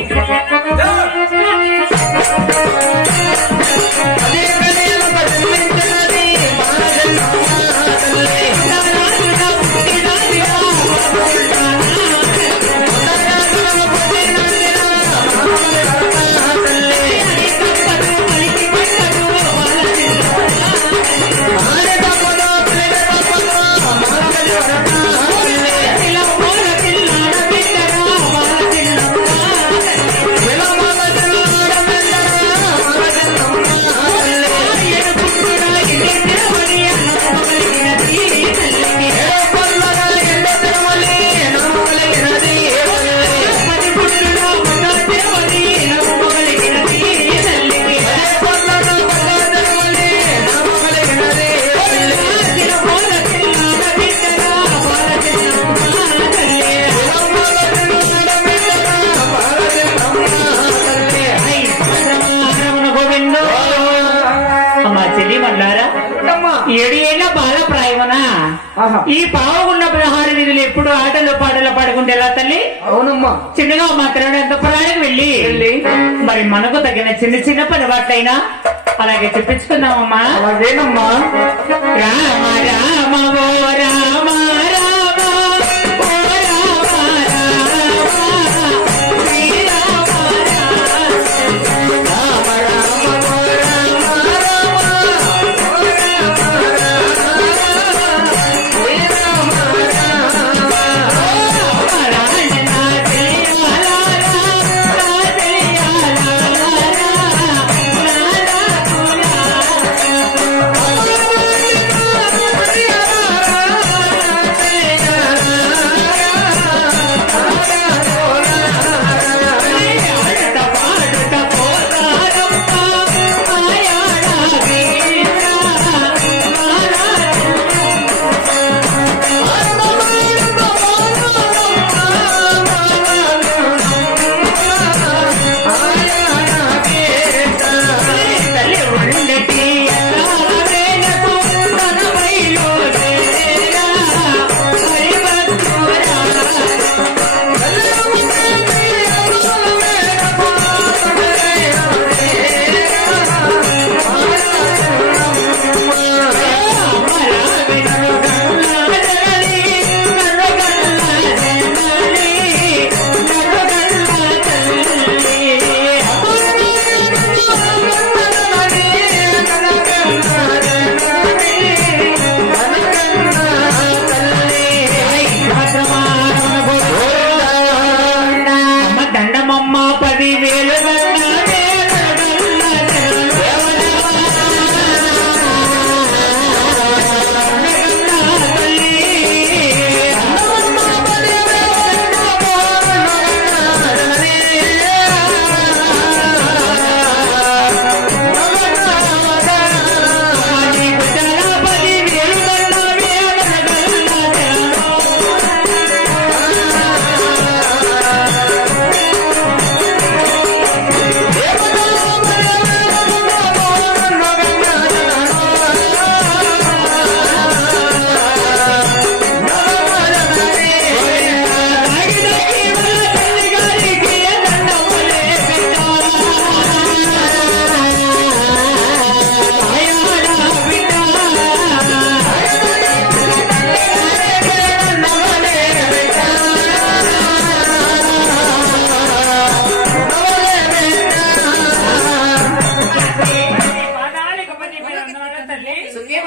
అమ్మా పావగుండ ప్రహార నిధులు ఎప్పుడు ఆటలు పాటలు పాడుకుంటే ఎలా తల్లి? అవునమ్మా. చిన్నగా మాత్రం ఎంత పొలానికి వెళ్ళి. వెళ్ళి. మరి మనకు తగిన చిన్న చిన్న పనిబాట్లైనా అలాగే చెప్పించుకుందామమ్మా. అలాగేనమ్మా. రామ రామ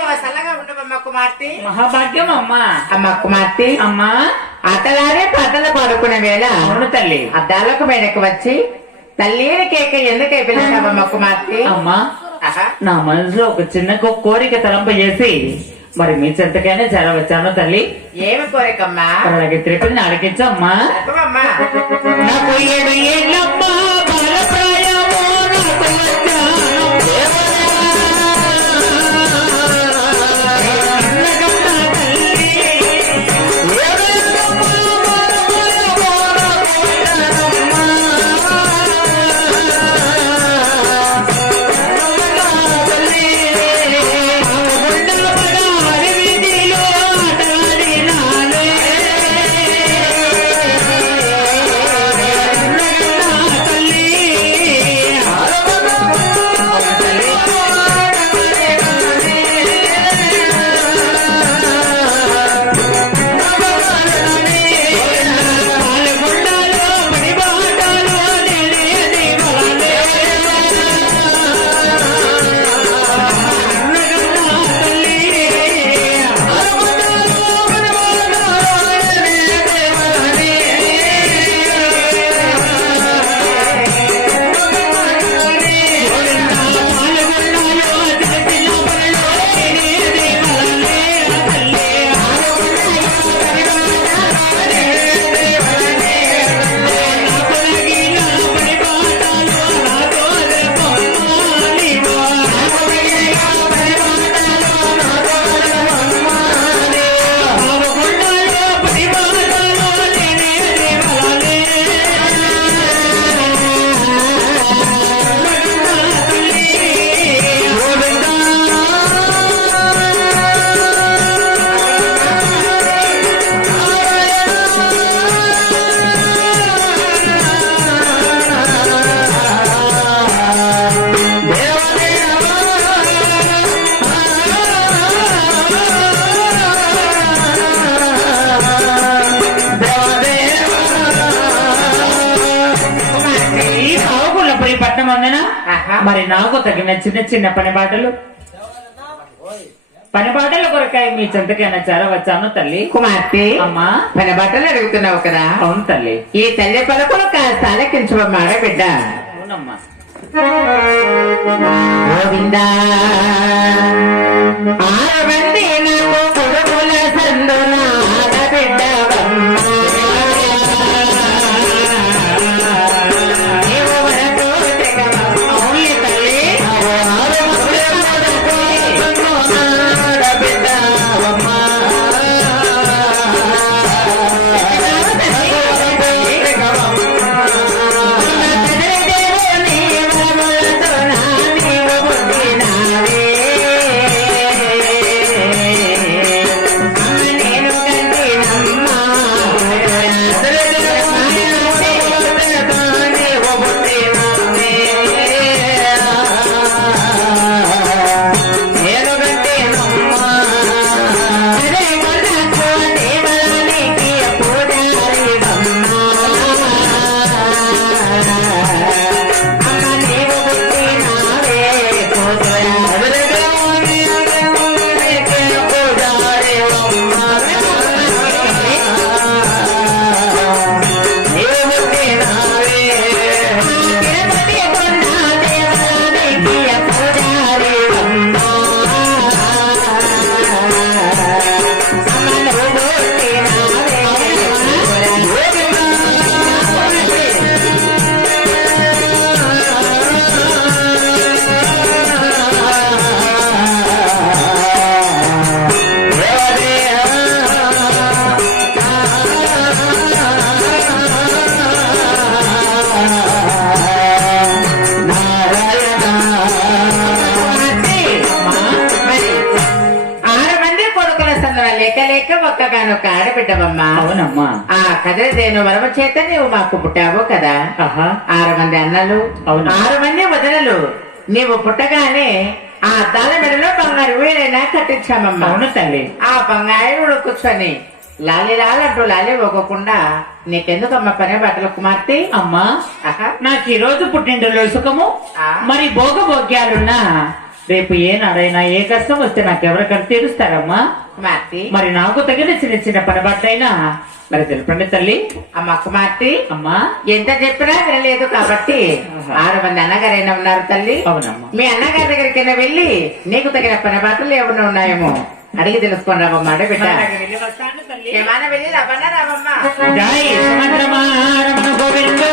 చల్లగా ఉండవమ్మ కుమార్తె. మహాభాగ్యం అమ్మా. అమ్మ కుమార్తె. అమ్మా. అతలారే పాటలు పాడుకునే వేళ అవును తల్లి. అద్దాలకు మీదకి వచ్చి తల్లిని కేక ఎందుకై పిలుస్తావమ్మ కుమార్తె? అమ్మా. నా మనసులో ఒక చిన్న కోరిక తలంప చేసి మరి మీ చెంతకైనా చాలా వచ్చాను తల్లి. ఏమి కోరికమ్మా? అలాగే తిరుపతిని అడిగించమ్మా నాకు ఏడు ఏళ్ళమ్మా. ఆహా. మరి నాకు తగిన చిన్న చిన్న పని బాటలు పని బాటల కొరకాయ మీ చెంతకైనా చేరవచ్చాను తల్లి. కుమార్తె అమ్మా. మన బట్టలు అడుగుతున్నావు కదా? అవును తల్లి. ఈ తల్లి పలుకులు కాస్త ఆలకించవమ్మా బిడ్డ అవునమ్మా. గోవిందా నాకు ఆ కదలదేను వరమ చేత నీవు మాకు పుట్టావు కదా? ఆరు మంది అన్నలు. అవును. ఆరు మంది వదనలు నీవు పుట్టగానే ఆ అద్దాల మెడలో బంగారు వీడైనా కట్టించామమ్మా. అవును తల్లి. ఆ బంగారు కూర్చొని లాలి లాలంటూ లాలి పోకుండా నీకెందుకమ్మా పని బట్టలు కుమార్తె? అమ్మా. నాకు ఈ రోజు పుట్టింటిలో సుఖము. మరి భోగభోగ్యాలున్నా రేపు ఏ నాడైనా ఏ కష్టం వస్తే నాకెవరికైనా తీరుస్తారమ్మా? కుమార్తె. మరి నాకు తగిన చిన్న చిన్న పని బట్టలైనా మరి తెలుపండి తల్లి. అమ్మ కుమార్తె అమ్మా. ఎంత చెప్పినా వినలేదు కాబట్టి. ఆరు మంది అన్నగారైనా ఉన్నారు తల్లి. అవునమ్మా. మీ అన్నగారి దగ్గరికి వెళ్ళి నీకు తగిన పని బాటలు ఏమన్నా ఉన్నాయేమో అడిగి తెలుసుకొని రావమ్మా బిడ్డ. ఏమైనా వెళ్ళి రమ్మన్నా రావమ్మా గోవిందో.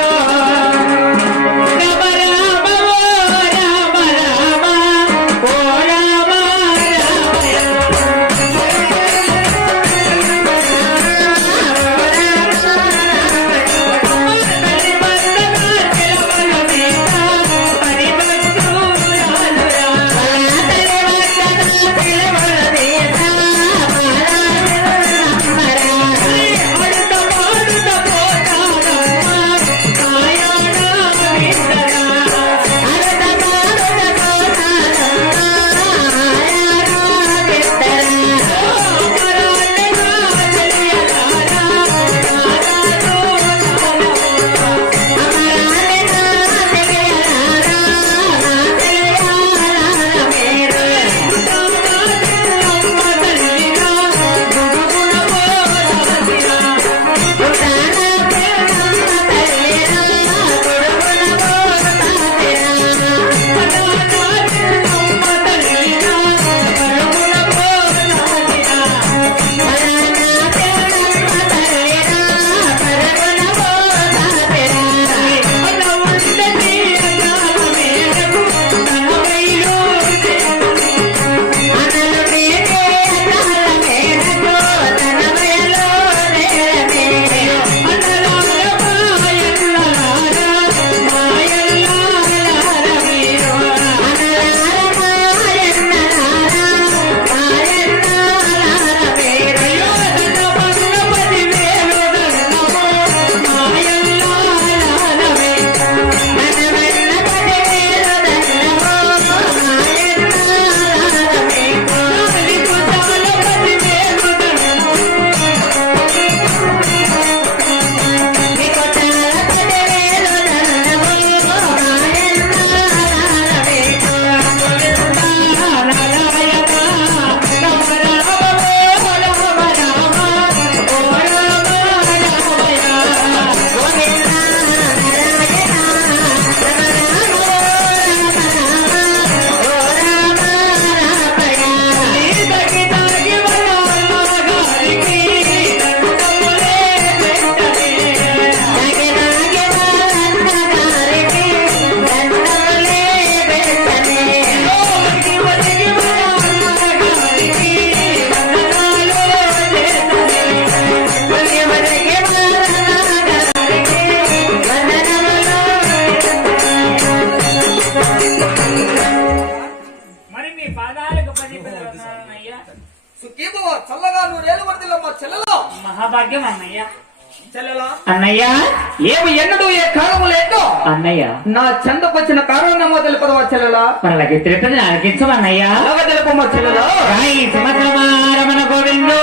మహాభాగ్యం అన్నయ్య. అన్నయ్య? ఏమి ఎన్నడూ ఏ కాలము లేదో అన్నయ్య. నా చెందకొచ్చిన కారణమో తెలుపదవా చెల్లెలా? మరి అలాగే అనిపించు అన్నయ్య. తెలుపమ్మా చెల్లెలా? గోవిందో.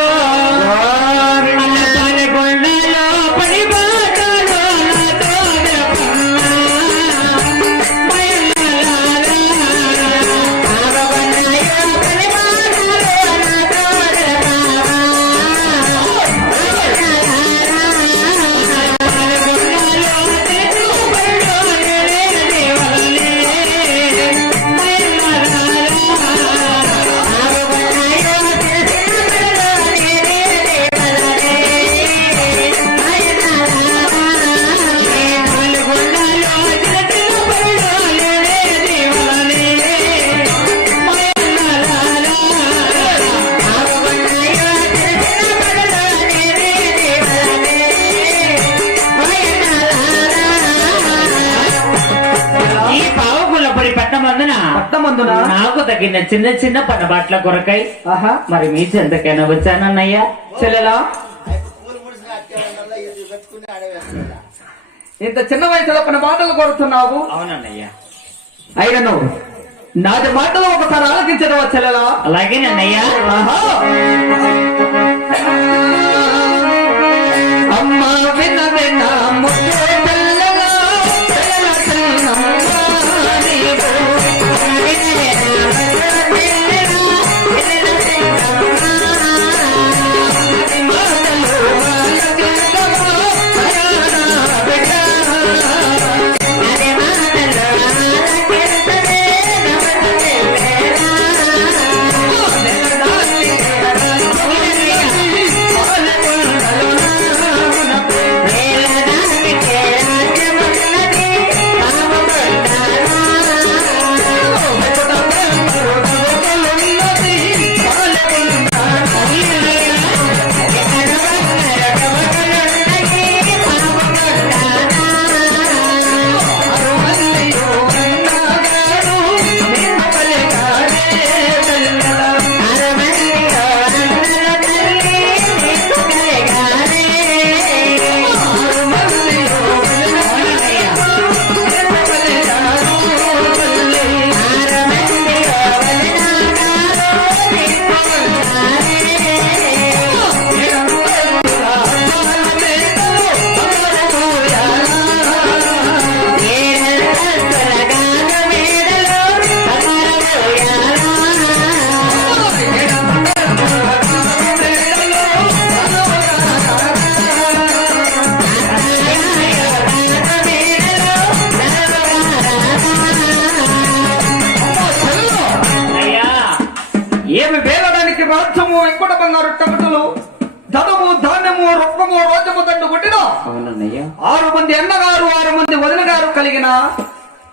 పట్టమందున నాకు తగిన చిన్న చిన్న పనబాట్ల కొరకై ఆహా. మరి మీ చెంతకైనా వచ్చానన్నయ్యా. చెల్లెలా? ఇంత చిన్న వయసులో కొన్ని మాటలు కోరుతున్నావు? అవునన్నయ్యా. అయినను నాటి మాటలు ఒకసారి ఆలకించదవా చెల్లెలా? అలాగేనన్నయ్యా అమ్మ విన విన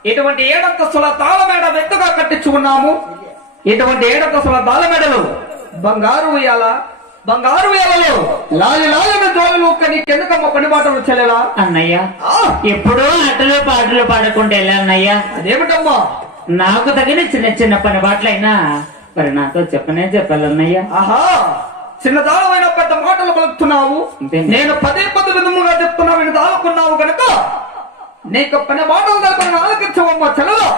ఇటువంటి ఏడంతస్తుల తాళమేడ వెట్టుగా కట్టించుకున్నాము ఇటువంటి ఏడంతస్తుల తాళమేడలు బంగారు ఉయ్యాల బంగారు ఉయ్యాలలో లాలి లాలిన జోలు కని కిందకమ్మ పని బాటలు చెల్లెలా? అన్నయ్య ఎప్పుడూ ఆటలు పాటలు పాడుకుంటూ వెళ్ళానయ్యా అదేమిటమ్మా? నాకు తగిన చిన్న చిన్న పని బాట్లైనా మరి నాతో చెప్పనే చెప్పాలన్నయ్యా. ఆహా! చిన్న దాళమైన పెద్ద మాటలు పలుకుతున్నావు? నేను పదే పది విధముగా చెప్తున్నా విని దాలుకున్నావు పని మాటలు కలిపిన ఆలకించవమ్మా చెల్లెలు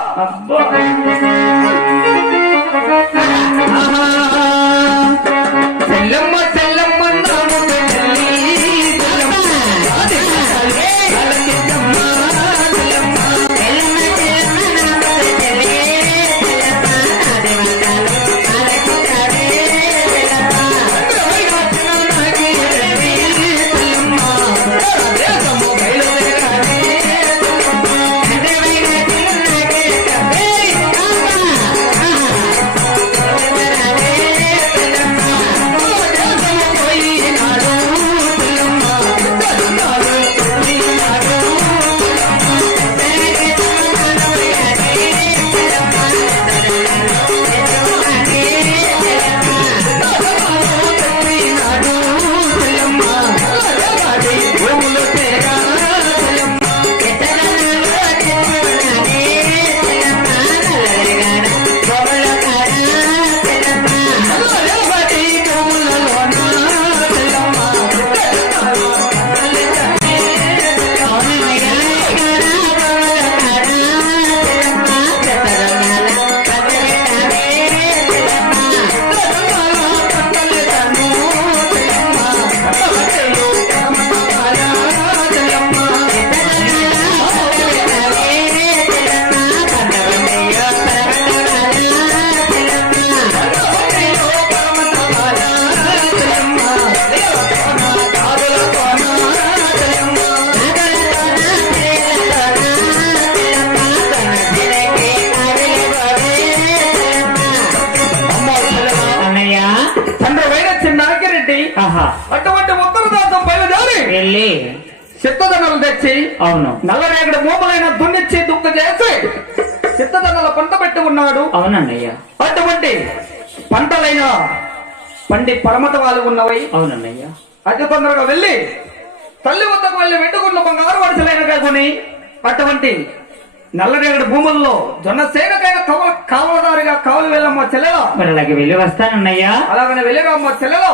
ఆహా. అటువంటి ఉత్తర దాసం బయలుదేరి వెళ్ళి. చిత్తదనలు తెచ్చి అవును. నల్లరేగడి మూపలైన దున్నిచ్చి దుక్క చేసి చిత్తదనల పంట పెట్టి ఉన్నాడు. అవునన్నయ్య అటువంటి పంటలైన పండి పరమత వాళ్ళు ఉన్నవై అవునన్నయ్య అతి తొందరగా వెళ్ళి తల్లి వద్దకు వెళ్ళి వెంటుకున్న బంగారు వరుసలైన కొని అటువంటి నల్లరేగడి భూముల్లో జొన్న సేనకైన కవల కావలదారిగా కావలి వెళ్ళమ్మ చెల్లెలో? మరి అలాగే వెళ్ళి వస్తానన్నయ్యా అలాగనే వెళ్ళిరా అమ్మ చెల్లెలో?